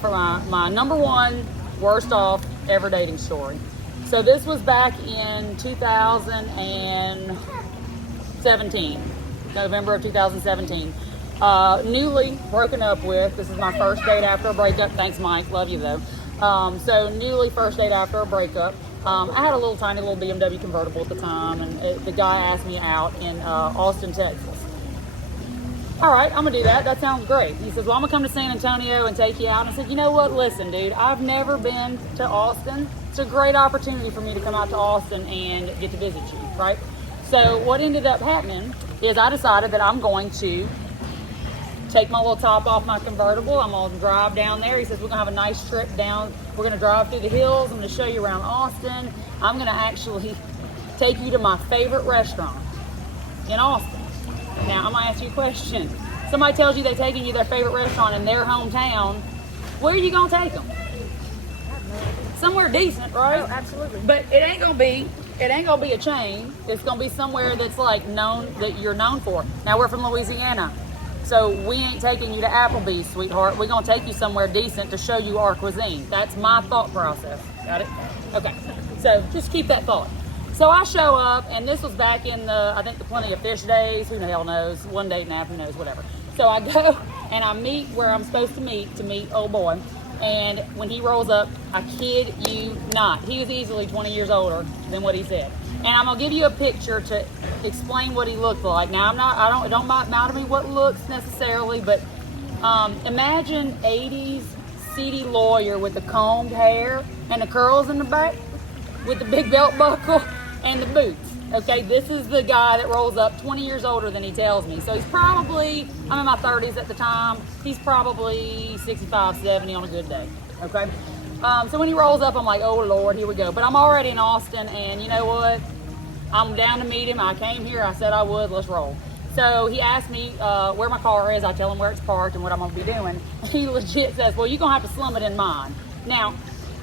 For my number one worst off ever dating story. So this was back in 2017, November of 2017. Newly broken up with. This is my first date after a breakup. Thanks, Mike. Love you though. So newly first date after a breakup. I had a little tiny little BMW convertible at the time, and the guy asked me out in Austin, Texas. All right, I'm gonna do that. That sounds great. He says, well, I'm gonna come to San Antonio and take you out. And I said, you know what? Listen, dude, I've never been to Austin. It's a great opportunity for me to come out to Austin and get to visit you, right? So what ended up happening is I decided that I'm going to take my little top off my convertible. I'm gonna drive down there. He says, we're gonna have a nice trip down. We're gonna drive through the hills. I'm gonna show you around Austin. I'm gonna actually take you to my favorite restaurant in Austin. Now, I'm gonna ask you a question. Somebody tells you they're taking you to their favorite restaurant in their hometown. Where are you gonna take them? Somewhere decent, right? Oh, absolutely. But it ain't gonna be a chain. It's gonna be somewhere that's like known, that you're known for. Now, we're from Louisiana, so we ain't taking you to Applebee's, sweetheart. We're gonna take you somewhere decent to show you our cuisine. That's my thought process. Got it? Okay. So just keep that thought. So I show up, and this was back in I think the Plenty of Fish days. Who the hell knows? One date and a half, who knows? Whatever. So I go and I meet where I'm supposed to meet old boy. And when he rolls up, I kid you not, he was easily 20 years older than what he said. And I'm gonna give you a picture to explain what he looked like. Now it don't matter to me what looks necessarily, but imagine 80s seedy lawyer with the combed hair and the curls in the back with the big belt buckle and the boots. Okay, this is the guy that rolls up 20 years older than he tells me. So he's probably, I'm in my 30s at the time, he's probably 65, 70 on a good day. Okay, so when he rolls up, I'm like, oh Lord, here we go. But I'm already in Austin, and you know what? I'm down to meet him. I came here, I said I would, let's roll. So he asked me where my car is. I tell him where it's parked and what I'm gonna be doing. He legit says, well, you're gonna have to slum it in mine. Now,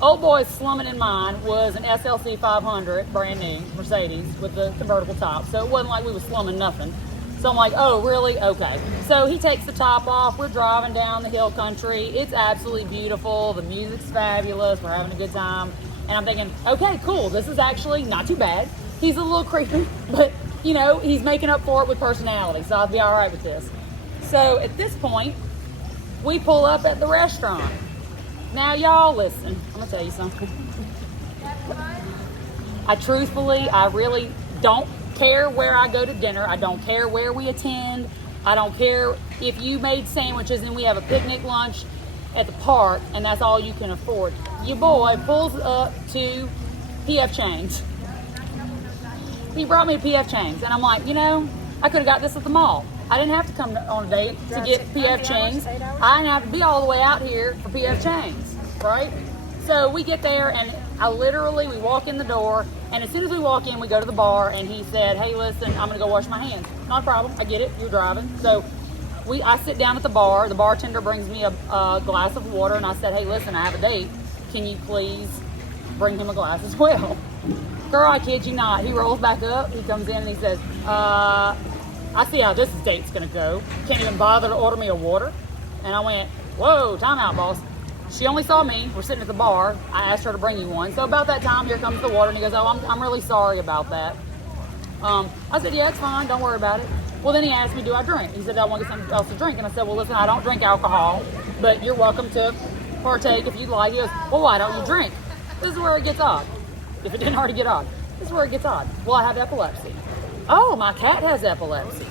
old boy's slumming in mine was an SLC 500, brand new, Mercedes, with the convertible top. So it wasn't like we were slumming nothing. So I'm like, oh, really? Okay. So he takes the top off. We're driving down the hill country. It's absolutely beautiful. The music's fabulous. We're having a good time. And I'm thinking, okay, cool. This is actually not too bad. He's a little creepy, but, you know, he's making up for it with personality. So I'll be all right with this. So at this point, we pull up at the restaurant. Now, y'all, listen, I'm going to tell you something. I really don't care where I go to dinner. I don't care where we attend. I don't care if you made sandwiches and we have a picnic lunch at the park and that's all you can afford. Your boy pulls up to P.F. Chang's. He brought me to P.F. Chang's, and I'm like, you know, I could have got this at the mall. I didn't have to come on a date to get P.F. Chang's. I didn't have to be all the way out here for P.F. Chang's, right? So we get there, and we walk in the door, and as soon as we walk in, we go to the bar, and he said, hey, listen, I'm going to go wash my hands. Not a problem. I get it. You're driving. So I sit down at the bar. The bartender brings me a glass of water, and I said, hey, listen, I have a date. Can you please bring him a glass as well? Girl, I kid you not. He rolls back up. He comes in, and he says, I see how this date's gonna go. Can't even bother to order me a water. And I went, whoa, time out, boss. She only saw me. We're sitting at the bar. I asked her to bring you one. So about that time, here comes the water. And he goes, oh, I'm really sorry about that. I said, yeah, it's fine. Don't worry about it. Well, then he asked me, do I drink? He said, I want to get something else to drink. And I said, well, listen, I don't drink alcohol, but you're welcome to partake if you'd like. He goes, well, why don't you drink? This is where it gets odd. If it didn't already get odd. This is where it gets odd. Well, I have epilepsy. Oh, my cat has epilepsy.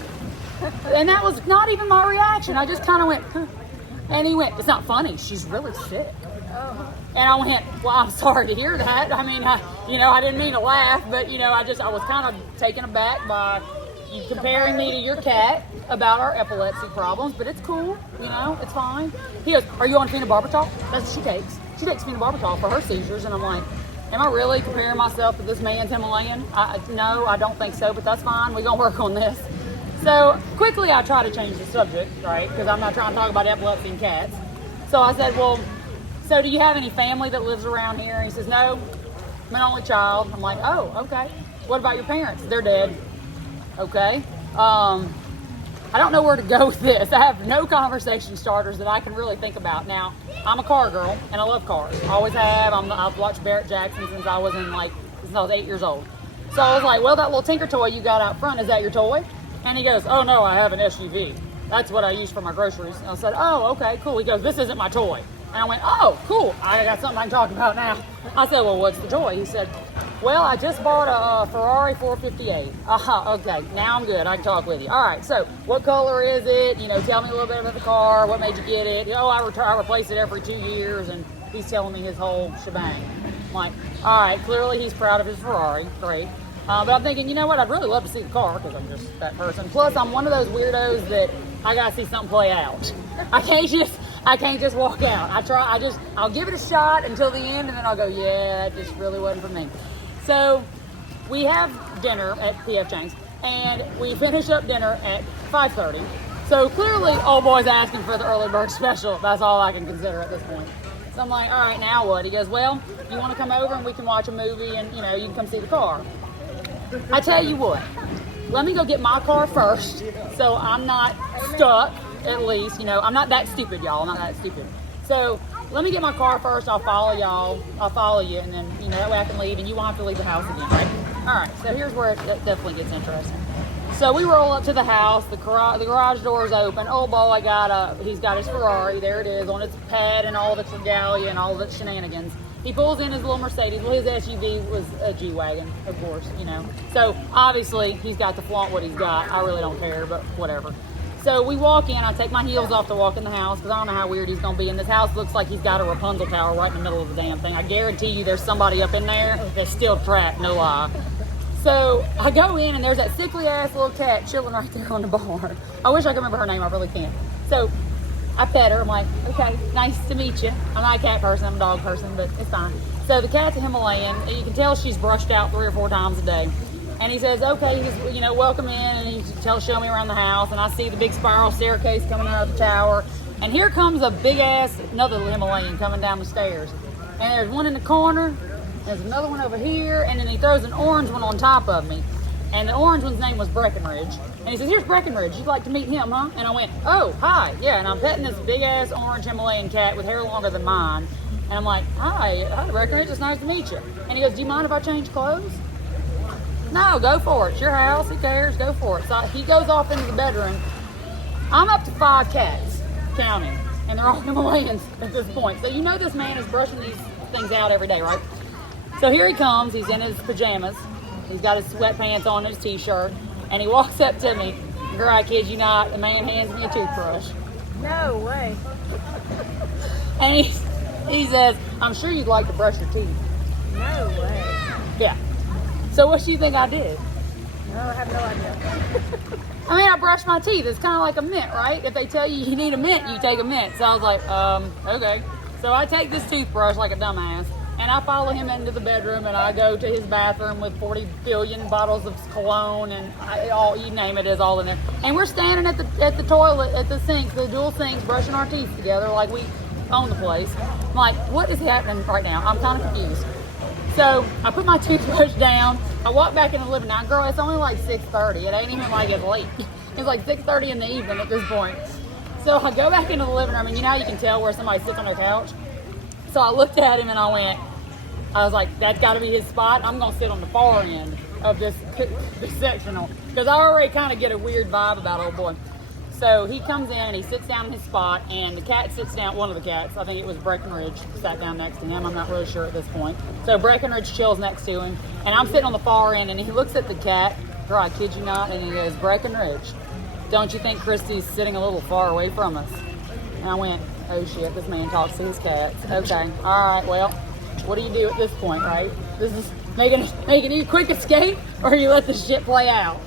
And that was not even my reaction. I just kind of went, huh. And he went, it's not funny. She's really sick. Oh. And I went, well, I'm sorry to hear that. I mean, I didn't mean to laugh, but, I was kind of taken aback by you comparing me to your cat about our epilepsy problems, but it's cool. It's fine. He goes, are you on phenobarbital? That's what she takes. She takes phenobarbital for her seizures. And I'm like, am I really comparing myself to this man's Himalayan? No, I don't think so, but that's fine. We're going to work on this. So quickly I try to change the subject, right? Because I'm not trying to talk about epilepsy and cats. So I said, well, so do you have any family that lives around here? And he says, no, I'm an only child. I'm like, oh, okay. What about your parents? They're dead. Okay. I don't know where to go with this. I have no conversation starters that I can really think about. Now, I'm a car girl, and I love cars. I always have. I've watched Barrett Jackson since I was 8 years old. So I was like, well, that little Tinker toy you got out front, is that your toy? And he goes, oh, no, I have an SUV. That's what I use for my groceries. And I said, oh, okay, cool. He goes, this isn't my toy. And I went, oh, cool. I got something I can talk about now. I said, well, what's the toy? He said, well, I just bought a Ferrari 458. Okay, now I'm good. I can talk with you. All right, so what color is it? Tell me a little bit about the car. What made you get it? Oh, I replace it every 2 years, and he's telling me his whole shebang. I'm like, all right, clearly he's proud of his Ferrari. Great. But I'm thinking, you know what? I'd really love to see the car because I'm just that person. Plus, I'm one of those weirdos that I got to see something play out. I can't just walk out. I'll give it a shot until the end, and then I'll go, yeah, it just really wasn't for me. So we have dinner at P.F. Chang's, and we finish up dinner at 5:30. So clearly, old boy's asking for the early bird special. That's all I can consider at this point. So I'm like, all right, now what? He goes, well, you want to come over and we can watch a movie and, you can come see the car. I tell you what, let me go get my car first so I'm not stuck, at least. I'm not that stupid, y'all. I'm not that stupid. So let me get my car first. I'll follow y'all. I'll follow you, and then, that way I can leave, and you won't have to leave the house again, right? All right, so here's where it definitely gets interesting. So we roll up to the house. The garage door's open. Old boy he's got his Ferrari. There it is on its pad and all of its regalia and all of its shenanigans. He pulls in his little Mercedes. Well, his SUV was a G-Wagon, of course, So obviously he's got to flaunt what he's got. I really don't care, but whatever. So we walk in. I take my heels off to walk in the house because I don't know how weird he's going to be. And this house looks like he's got a Rapunzel tower right in the middle of the damn thing. I guarantee you there's somebody up in there that's still trapped, no lie. So I go in, and there's that sickly-ass little cat chilling right there on the bar. I wish I could remember her name. I really can't. So I pet her. I'm like, okay, nice to meet you. I'm not a cat person. I'm a dog person, but it's fine. So the cat's a Himalayan, and you can tell she's brushed out 3 or 4 times a day. And he says, okay, he's, welcome in, and he's show me around the house. And I see the big spiral staircase coming out of the tower. And here comes a big-ass, another Himalayan coming down the stairs. And there's one in the corner. There's another one over here. And then he throws an orange one on top of me. And the orange one's name was Breckenridge. And he says, here's Breckenridge. You'd like to meet him, huh? And I went, oh, hi. Yeah, and I'm petting this big-ass orange Himalayan cat with hair longer than mine. And I'm like, hi, Breckenridge. It's nice to meet you. And he goes, do you mind if I change clothes? No, go for it. It's your house. Who cares? Go for it. So he goes off into the bedroom. I'm up to 5 cats, counting. And they're all Himalayans at this point. So this man is brushing these things out every day, right? So here he comes. He's in his pajamas. He's got his sweatpants on and his t-shirt. And he walks up to me. Girl, I kid you not, the man hands me a toothbrush. No way. And he says, I'm sure you'd like to brush your teeth. No way. Yeah. So what do you think I did? No, I have no idea. I brushed my teeth. It's kind of like a mint, right? If they tell you need a mint, you take a mint. So I was like, okay. So I take this toothbrush like a dumbass, and I follow him into the bedroom, and I go to his bathroom with 40 billion bottles of cologne, and you name it, is all in there. And we're standing at the toilet, at the sink, the dual sinks, brushing our teeth together like we own the place. I'm like, what is happening right now? I'm kind of confused. So I put my toothbrush down. I walk back in the living room. Girl, it's only like 6:30. It ain't even like it's late. It's like 6:30 in the evening at this point. So I go back into the living room, and how you can tell where somebody sits on their couch? So I looked at him, and I was like, that's got to be his spot. I'm going to sit on the far end of this sectional. Because I already kind of get a weird vibe about old boy. So he comes in, and he sits down in his spot, and the cat sits down, one of the cats, I think it was Breckenridge, sat down next to him. I'm not really sure at this point. So Breckenridge chills next to him, and I'm sitting on the far end, and he looks at the cat, girl, I kid you not, and he goes, Breckenridge, don't you think Christy's sitting a little far away from us? And I went, oh shit, this man talks to his cats. Okay, all right, well, what do you do at this point, right? This is making a quick escape, or you let this shit play out?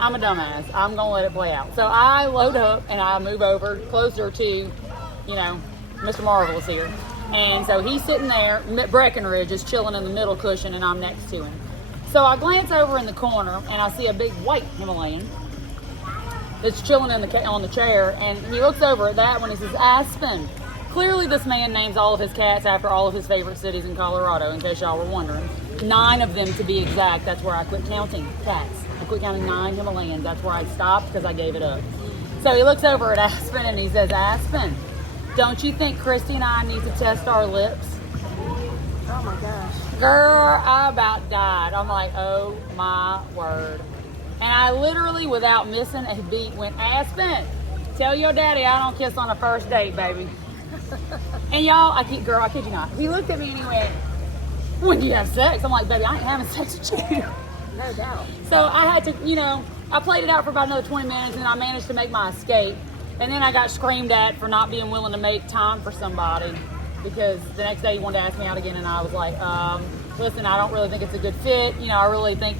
I'm a dumbass. I'm going to let it play out. So I load up and I move over closer to, Mr. Marvel's here. And so he's sitting there. Breckenridge is chilling in the middle cushion, and I'm next to him. So I glance over in the corner, and I see a big white Himalayan that's chilling on the chair. And he looks over at that one and says, Aspen. Clearly this man names all of his cats after all of his favorite cities in Colorado, in case y'all were wondering. 9 of them to be exact. That's where I quit counting cats. I quit counting 9 Himalayans. That's where I stopped because I gave it up. So he looks over at Aspen and he says, Aspen, don't you think Christy and I need to test our lips? Oh my gosh. Girl, I about died. I'm like, oh my word. And I literally, without missing a beat, went, Aspen, tell your daddy I don't kiss on a first date, baby. And y'all, I kid you not. He looked at me and he went, when do you have sex? I'm like, baby, I ain't having sex with you. No doubt. So I had to, I played it out for about another 20 minutes and then I managed to make my escape. And then I got screamed at for not being willing to make time for somebody because the next day he wanted to ask me out again and I was like, listen, I don't really think it's a good fit. I really think,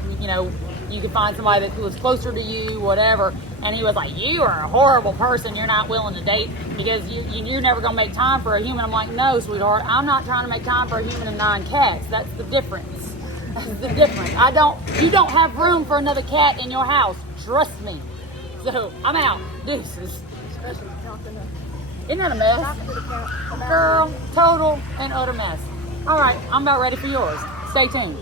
you could find somebody that was closer to you, whatever. And he was like, you are a horrible person. You're not willing to date because you're never going to make time for a human. I'm like, no, sweetheart, I'm not trying to make time for a human and 9 cats. That's the difference. That's the difference. You don't have room for another cat in your house. Trust me. So I'm out. Deuces. Especially talking to, Isn't that a mess? talking to the cat about Girl, total and utter mess. All right, I'm about ready for yours. Stay tuned.